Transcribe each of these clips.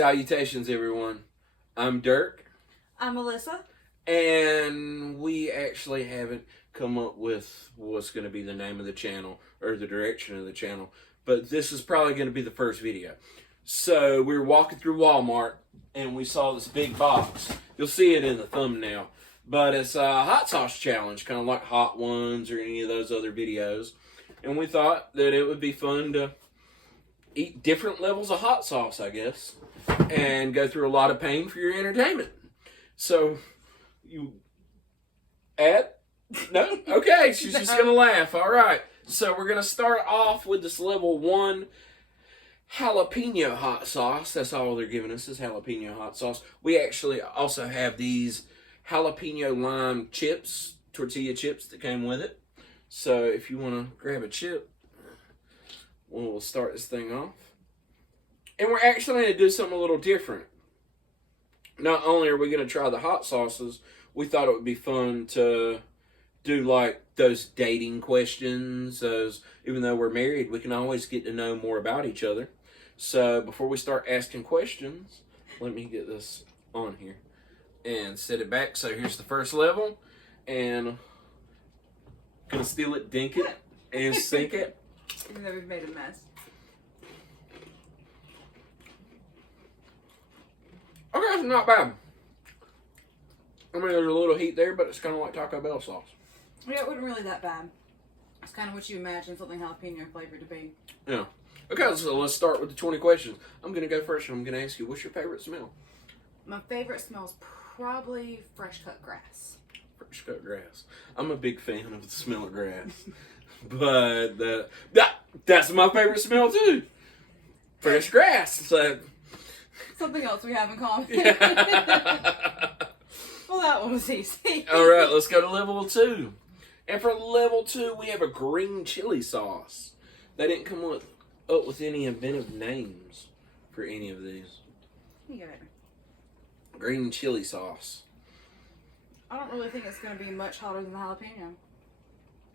Salutations, everyone. I'm Derk. I'm Alyssa. And we actually haven't come up with what's going to be the name of the channel or the direction of the channel. But this is probably going to be the first video. So we were walking through Walmart and we saw this big box. You'll see it in the thumbnail. But it's a hot sauce challenge, kind of like Hot Ones or any of those other videos. And we thought that it would be fun to eat different levels of hot sauce, I guess, and go through a lot of pain for your entertainment. So, you add? No? Okay, she's just going to laugh. All right. So, we're going to start off with this level 1 jalapeno hot sauce. That's all they're giving us is jalapeno hot sauce. We actually also have these jalapeno lime chips, tortilla chips that came with it. So, if you want to grab a chip, we'll start this thing off. And we're actually going to do something a little different. Not only are we going to try the hot sauces, we thought it would be fun to do like those dating questions. Even though we're married, we can always get to know more about each other. So before we start asking questions, let me get this on here and set it back. So here's the first level. And I'm going to steal it, dink it, and sink it. Even though we've made a mess. Okay, it's not bad. I mean, there's a little heat there, but it's kind of like Taco Bell sauce. Yeah, it wasn't really that bad. It's kind of what you imagine something jalapeno flavored to be. Yeah. Okay, so let's start with the 20 questions. I'm going to go first, and I'm going to ask you, what's your favorite smell? My favorite smell is probably fresh cut grass. Fresh cut grass. I'm a big fan of the smell of grass. But that's my favorite smell, too. Fresh grass. So... Something else we have in common. Well, that one was easy. All right, let's go to level 2. And for level 2, we have a green chili sauce. They didn't come up with any inventive names for any of these. You got it. Green chili sauce. I don't really think it's going to be much hotter than the jalapeno.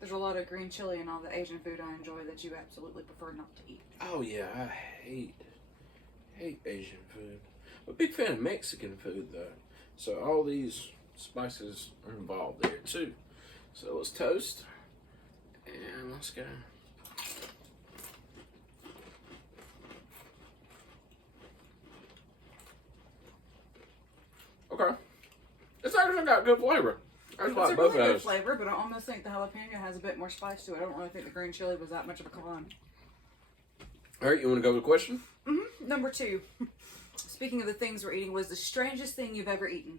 There's a lot of green chili in all the Asian food I enjoy that you absolutely prefer not to eat. Oh, yeah, I hate Asian food. I'm a big fan of Mexican food, though. So all these spices are involved there, too. So let's toast. And let's go. Okay. It's actually got good flavor. I just like both of those. It's a really good flavor, but I almost think the jalapeno has a bit more spice to it. I don't really think the green chili was that much of a con. All right, you want to go with the question? Mm-hmm. Number 2. Speaking of the things we're eating, was the strangest thing you've ever eaten?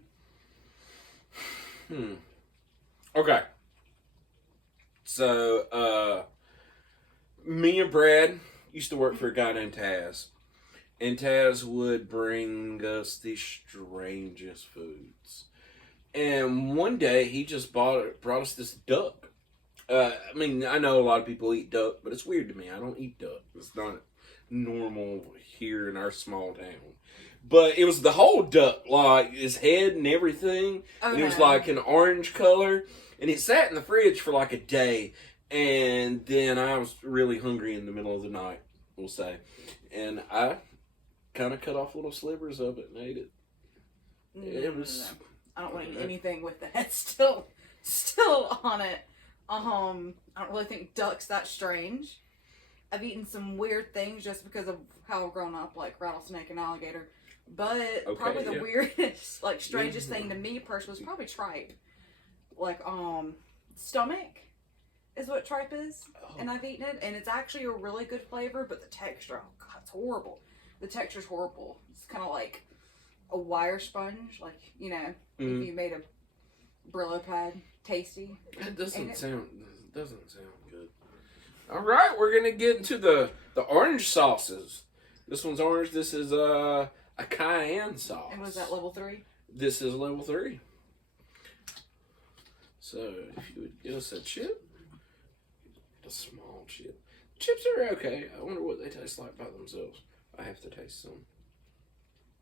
Okay. So, me and Brad used to work for a guy named Taz. And Taz would bring us the strangest foods. And one day, he just brought us this duck. I mean, I know a lot of people eat duck, but it's weird to me. I don't eat duck. It's not normal here in our small town. But it was the whole duck, like his head and everything. Oh, and it was like an orange color. And it sat in the fridge for like a day. And then I was really hungry in the middle of the night, we'll say. And I kind of cut off little slivers of it and ate it. It was... No. I don't want to eat anything with the head still on it. I don't really think duck's that strange. I've eaten some weird things just because of how I've grown up, like rattlesnake and alligator. But probably the weirdest, like strangest thing to me personally was probably tripe. Like stomach is what tripe is, and I've eaten it, and it's actually a really good flavor. But the texture, oh god, it's horrible. The texture's horrible. It's kind of like a wire sponge, like if you made a Brillo pad tasty. That doesn't sound good. All right, we're gonna get into the orange sauces. This one's orange. This is a cayenne sauce. And was that level 3? This is level 3. So if you would give us a chip, a small chip. Chips are okay. I wonder what they taste like by themselves. I have to taste some.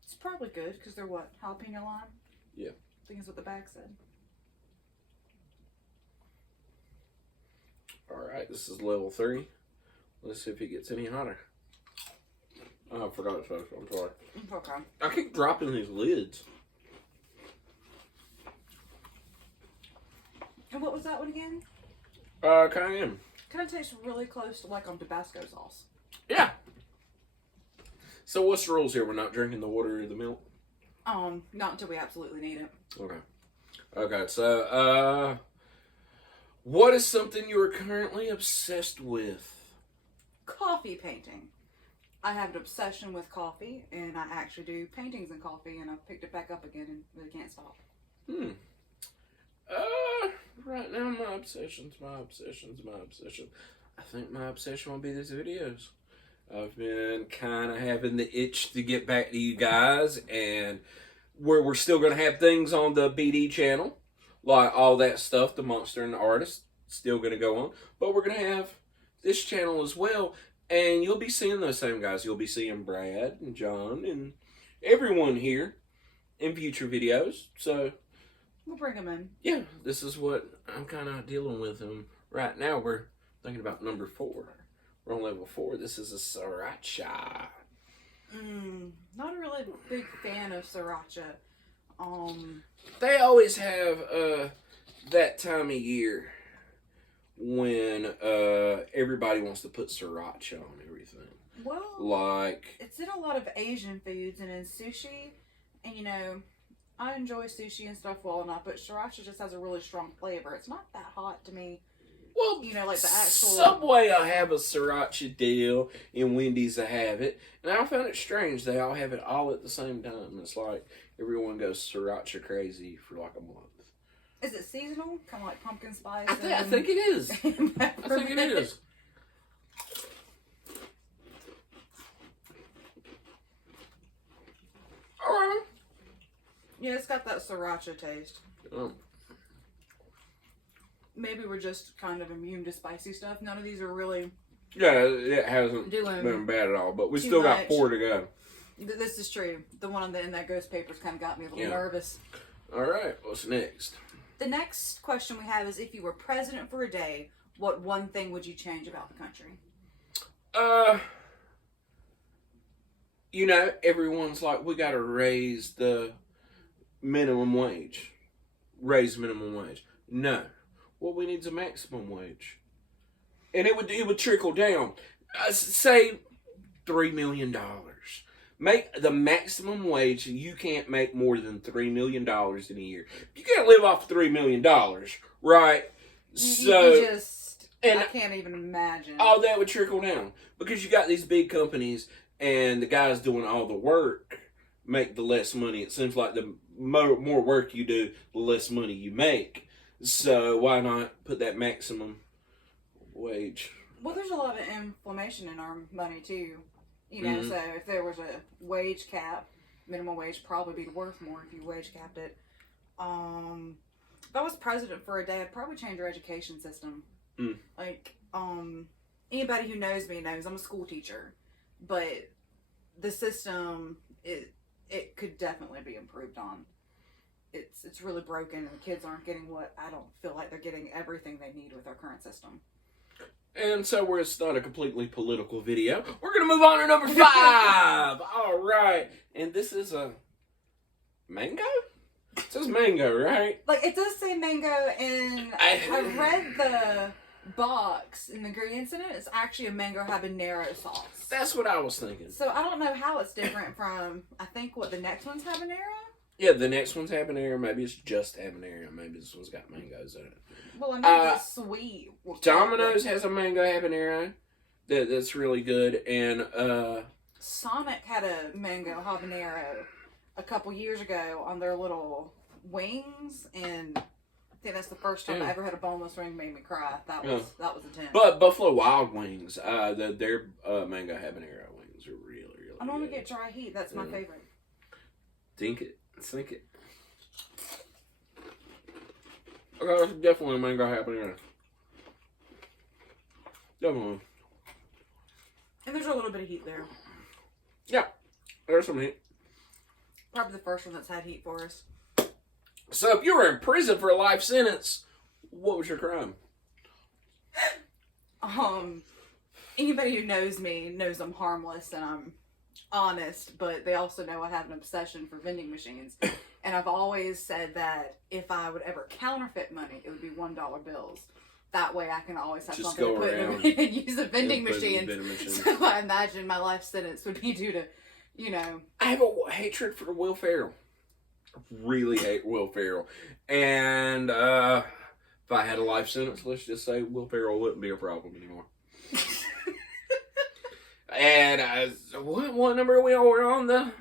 It's probably good because they're what, jalapeno lime? Yeah. I think that's what the bag said. All right, this is level 3. Let's see if it gets any hotter. Oh, I forgot to say so. I'm sorry. It's okay. I keep dropping these lids. And what was that one again? Cayenne. Kind of tastes really close to like Tabasco sauce. Yeah. So what's the rules here? We're not drinking the water or the milk? Not until we absolutely need it. Okay. Okay, so, what is something you are currently obsessed with? Coffee painting. I have an obsession with coffee, and I actually do paintings in coffee, and I've picked it back up again and really can't stop. Right now my obsession. I think my obsession will be these videos. I've been kind of having the itch to get back to you guys, and we're still going to have things on the BD channel, like all that stuff, the Monster and the Artist, still going to go on, but we're going to have this channel as well, and you'll be seeing those same guys. You'll be seeing Brad and John and everyone here in future videos, so we'll bring them in. yeah, this is what I'm kind of dealing with them right now. We're thinking about number 4. We're on level 4. This is a sriracha. Not a really big fan of sriracha. They always have that time of year when everybody wants to put sriracha on everything. Well, like it's in a lot of Asian foods and in sushi, and you know, I enjoy sushi and stuff well enough, but sriracha just has a really strong flavor. It's not that hot to me. Well, you know, like the actual Subway, I have a sriracha deal, and Wendy's, I have it. And I found it strange. They all have it all at the same time. It's like everyone goes sriracha crazy for like a month. Is it seasonal? Kind of like pumpkin spice? I think it is. I think it is. All right. Yeah, it's got that sriracha taste. Maybe we're just kind of immune to spicy stuff. None of these are really... Yeah, it hasn't been bad at all, but we still got 4 to go. This is true. The one in that ghost papers kind of got me a little nervous. All right, what's next? The next question we have is, if you were president for a day, what one thing would you change about the country? You know, everyone's like, we got to raise the minimum wage. Raise minimum wage. No. What we need is a maximum wage. And it would trickle down. Say $3 million. Make the maximum wage. You can't make more than $3 million in a year. You can't live off $3 million, right? I can't even imagine. All that would trickle down. Because you got these big companies, and the guys doing all the work make the less money. It seems like the more work you do, the less money you make. So why not put that maximum wage? Well, there's a lot of inflammation in our money too. You know, so if there was a wage cap, minimum wage probably be worth more if you wage capped it. If I was president for a day, I'd probably change our education system. Like, anybody who knows me knows I'm a school teacher, but the system it could definitely be improved on. It's really broken, and the kids aren't getting I don't feel like they're getting everything they need with our current system. And so it's not a completely political video. We're going to move on to number 5. All right. And this is a mango? It says mango, right? Like, it does say mango, and I read the box and the ingredients in it. It's actually a mango habanero sauce. That's what I was thinking. So I don't know how it's different from, I think, the next one's habanero? Yeah, the next one's habanero. Maybe it's just habanero. Maybe this one's got mangoes in it. Well, I know it's sweet. Domino's has a mango habanero that's really good. And Sonic had a mango habanero a couple years ago on their little wings, and I think that's the first time I ever had a boneless wing made me cry. That was intense. But Buffalo Wild Wings, their mango habanero wings are really, really good. I normally get dry heat. That's my favorite. Think it. Okay, that's definitely a mango habanero. Definitely. And there's a little bit of heat there. Yeah, there's some heat. Probably the first one that's had heat for us. So if you were in prison for a life sentence, what was your crime? Anybody who knows me knows I'm harmless, and honest, but they also know I have an obsession for vending machines. And I've always said that if I would ever counterfeit money, it would be $1 bills. That way I can always have Just something to go put around in and use the vending and put it in machines. the vending machine. So I imagine my life sentence would be due to, you know. I have a hatred for Will Ferrell. I really hate Will Ferrell. And if I had a life sentence, let's just say Will Ferrell wouldn't be a problem anymore. And what number are we on? We're on the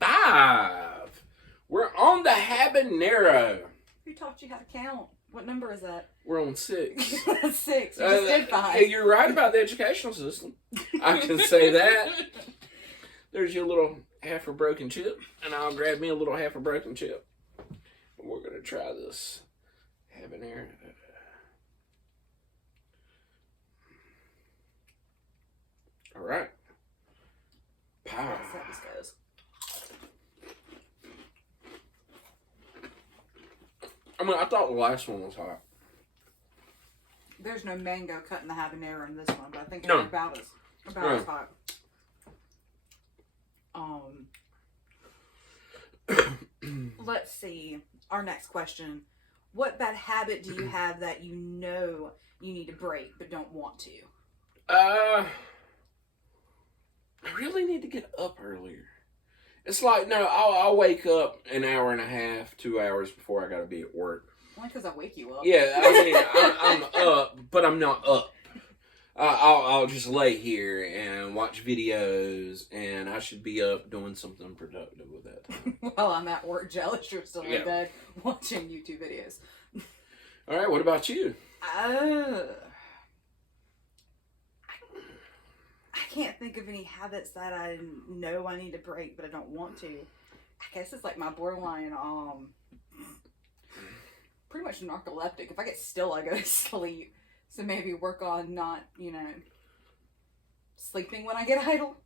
5. We're on the habanero. Who taught you how to count? What number is that? We're on 6. 6. You just did 5. You're right about the educational system. I can say that. There's your little half a broken chip, and I'll grab me a little half a broken chip. And we're gonna try this habanero. All right. Pow. That's how this goes. I mean, I thought the last one was hot. There's no mango cut in the habanero in this one, but I think it's No. about as hot. Let's see. Our next question. What bad habit do you have that you know you need to break but don't want to? I really need to get up earlier. It's like, no, I'll wake up an hour and a half, 2 hours before I gotta be at work. Only because I wake you up. Yeah, I mean, I'm up, but I'm not up. I'll just lay here and watch videos, and I should be up doing something productive with that time. While I'm at work, jealous you're still Yeah. in bed watching YouTube videos. All right, what about you? I can't think of any habits that I know I need to break, but I don't want to. I guess it's like my borderline, pretty much narcoleptic. If I get still, I go to sleep. So maybe work on not, sleeping when I get idle.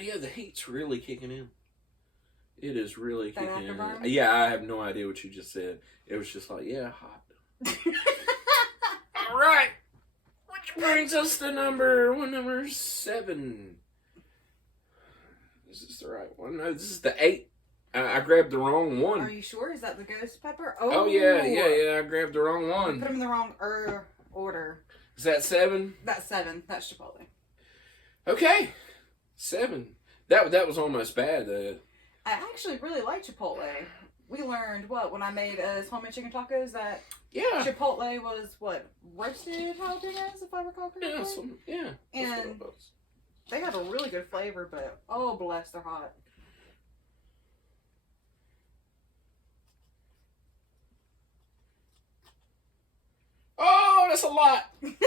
Yeah, the heat's really kicking in. It is really That kicking in. afterburn? Yeah, I have no idea what you just said. It was just like, yeah, hot. All right. Which brings us to number 7. Is this the right one? No, this is the 8. I grabbed the wrong one. Are you sure? Is that the ghost pepper? Oh, yeah. I grabbed the wrong I put one. them in the wrong order. Is that 7? That's 7. That's Chipotle. Okay. 7. That was almost bad. I actually really like Chipotle. We learned, when I made homemade chicken tacos, that Yeah. Chipotle was, roasted jalapenos, if I recall correctly? Yeah. That's what it was. They have a really good flavor, but, oh, bless, they're hot. Oh, that's a lot. Don't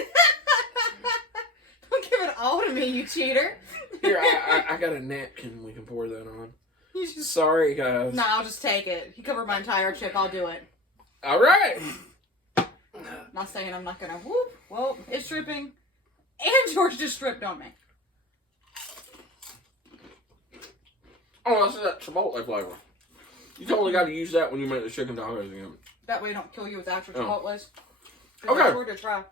give it all to me, you cheater. Here, I got a napkin we can pour that on. You just... Sorry, guys. Nah, I'll just take it. You cover my entire chip, I'll do it. All right. Not saying I'm not gonna whoop. Well, it's dripping. And George just stripped on me. Oh, that's that Chipotle flavor. You totally got to use that when you make the chicken tacos again. That way you don't kill you with actual Oh. Chipotles. Okay. It's worth a try.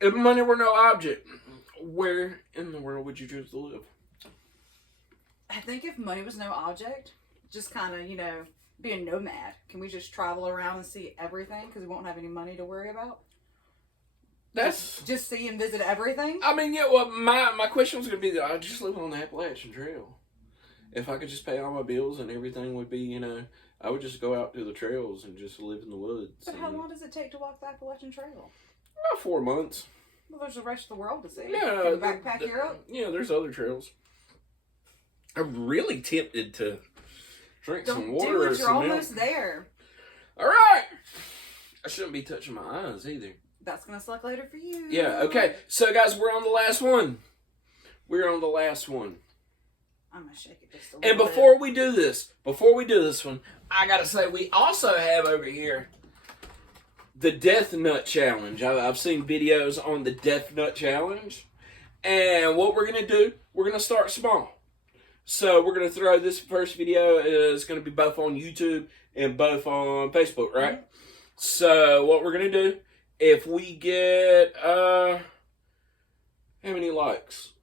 If money were no object, where in the world would you choose to live? I think if money was no object, just kind of, be a nomad. Can we just travel around and see everything because we won't have any money to worry about? That's... Just see and visit everything? I mean, yeah, well, my question was going to be that I just live on the Appalachian Trail. If I could just pay all my bills and everything would be, I would just go out to the trails and just live in the woods. But how long does it take to walk the Appalachian Trail? About 4 months. Well, there's the rest of the world to see. Yeah. Can you backpack Europe? Yeah, there's other trails. I'm really tempted to drink some Don't water do or it. You're some almost milk. there. All right. I shouldn't be touching my eyes either. That's going to suck later for you. Yeah, okay. So, guys, we're on the last one. We're on the last one. I'm going to shake it just a little And bit. before we do this one, I got to say, we also have over here the Death Nut Challenge. I've seen videos on the Death Nut Challenge. And what we're going to do, we're going to start small. So we're going to throw this first video. It's going to be both on YouTube and both on Facebook, right? Mm-hmm. So what we're going to do, if we get, how many likes?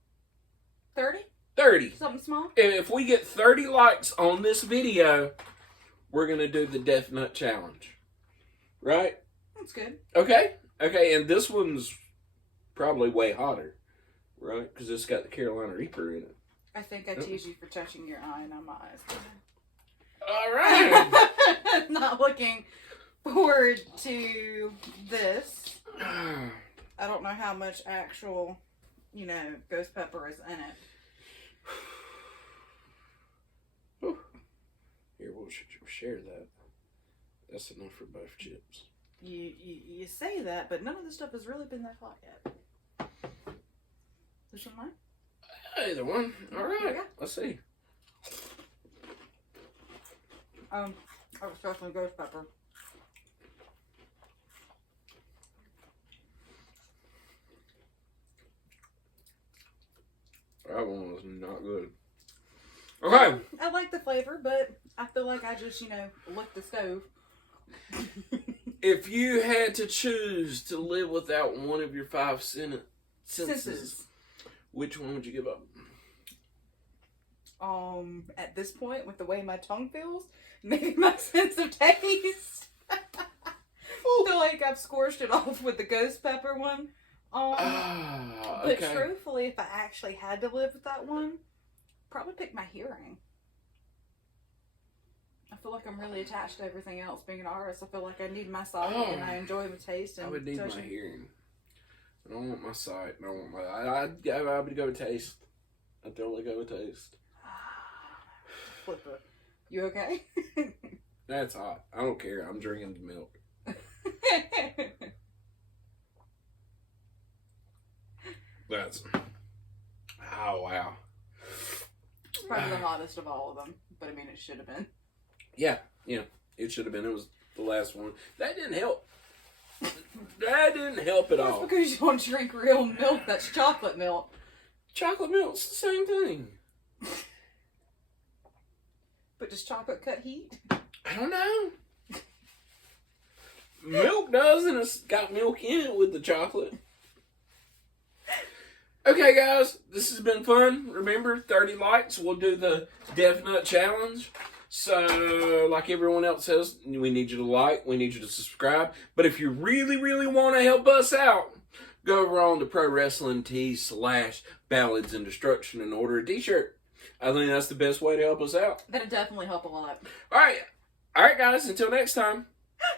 30? 30. Something small? If we get 30 likes on this video, we're going to do the Death Nut Challenge. Right? That's good. Okay. Okay, and this one's probably way hotter. Right? Because it's got the Carolina Reaper in it. I think I teased you for touching your eye, not my eyes. All right. Not looking forward to this. I don't know how much actual, ghost pepper is in it. Here, we'll share that. That's enough for both chips. You say that, but none of this stuff has really been that hot yet. This one mine? Either one. All right. Let's see. I was definitely ghost pepper. That one was not good. Okay. I like the flavor, but I feel like I just, licked the stove. If you had to choose to live without one of your 5 senses, which one would you give up? At this point, with the way my tongue feels, maybe my sense of taste. I feel like I've scorched it off with the ghost pepper one. Okay. But truthfully, if I actually had to live with that one, probably pick my hearing. I feel like I'm really attached to everything else. Being an artist, I feel like I need my sight and I enjoy the taste. And I would need touching. my hearing. I don't want my sight. I don't want my. I would go with taste. I'd totally go with taste. Flipper, you okay? That's hot. I don't care. I'm drinking the milk. That's. Oh wow. It's probably the hottest of all of them, but I mean, it should have been. Yeah, it should have been. It was the last one. That didn't help. That didn't help at all. That's because you don't drink real milk. That's chocolate milk. Chocolate milk's the same thing. But does chocolate cut heat? I don't know. Milk does, and it's got milk in it with the chocolate. Okay, guys, this has been fun. Remember, 30 likes, we'll do the Death Nut Challenge. So, like everyone else says, we need you to like, we need you to subscribe. But if you really, really want to help us out, go over on to Pro Wrestling Tees/Ballads and Destruction and order a t-shirt. I think that's the best way to help us out. That'd definitely help a lot. All right, guys, until next time.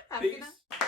Have a good night. Peace.